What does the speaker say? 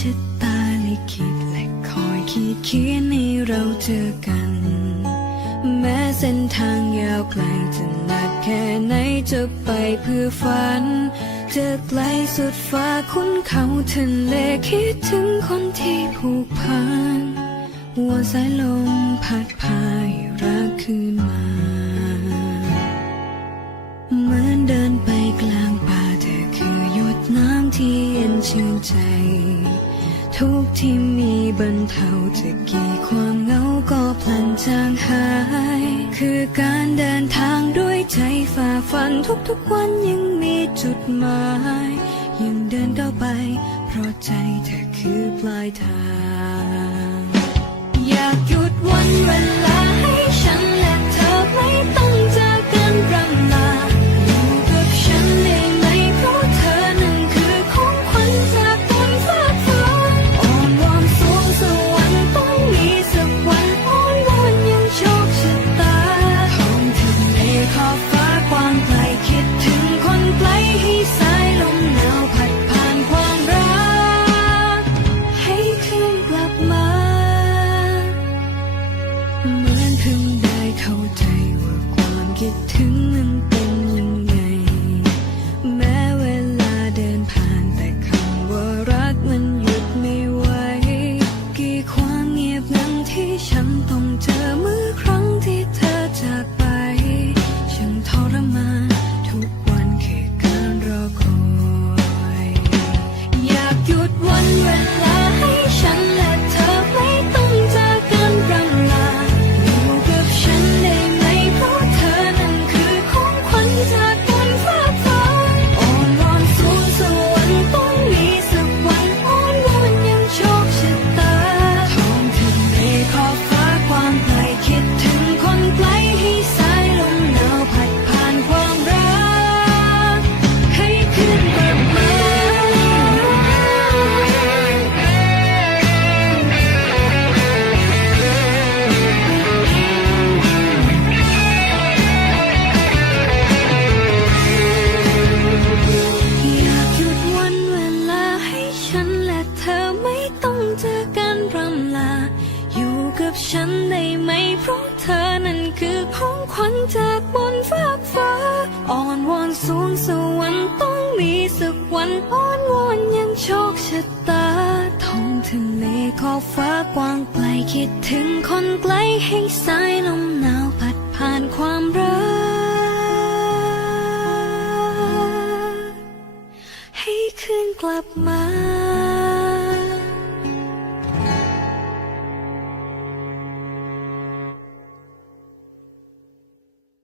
ชะตาลิขิตและคอยขีดเขียนให้เราเจอกัน แม้เส้นทางยาวไกลจะหนักแค่ไหนจะไปเพื่อฝันจะไกลสุดฟ้าคุ้นเขาทะเลคิดถึงคนที่ผูกพันว่าสายลมพัดพายรักขึ้นมาเหมือนเดินไปกลางป่าเธอคือหยดน้ำที่เย็นชื่นใจ ทุกที่มีบรรเทาจะกี่ความเหงาก็พลันจางหาย คือการเดินทางด้วยใจฝ่าฟันทุกๆวันยังมีจุดหมาย ยังเดินต่อไป เพราะใจเธอคือปลายทาง อยากหยุดวันเวลา เหมือนเพิ่งได้เข้าใจว่าความคิดถึงมันเป็นยังไง แม้เวลาเดินผ่านแต่คำว่ารักมันหยุดไม่ไหว กี่ความเงียบนั้นที่ฉันต้องเจอเมื่อ ฉันได้ไหมเพราะเธอนั้นคือของขวัญจากบนฟ้ากฟ้าอ่อนวอนสูงสวรรค์ต้องมีสักวันอ้อนวอนยังโชคชะตาท้องทะเลขอบฟ้ากว้างไกลคิดถึงคนไกลให้สายลมหนาวพัดผ่านความรัก ให้คืนกลับมา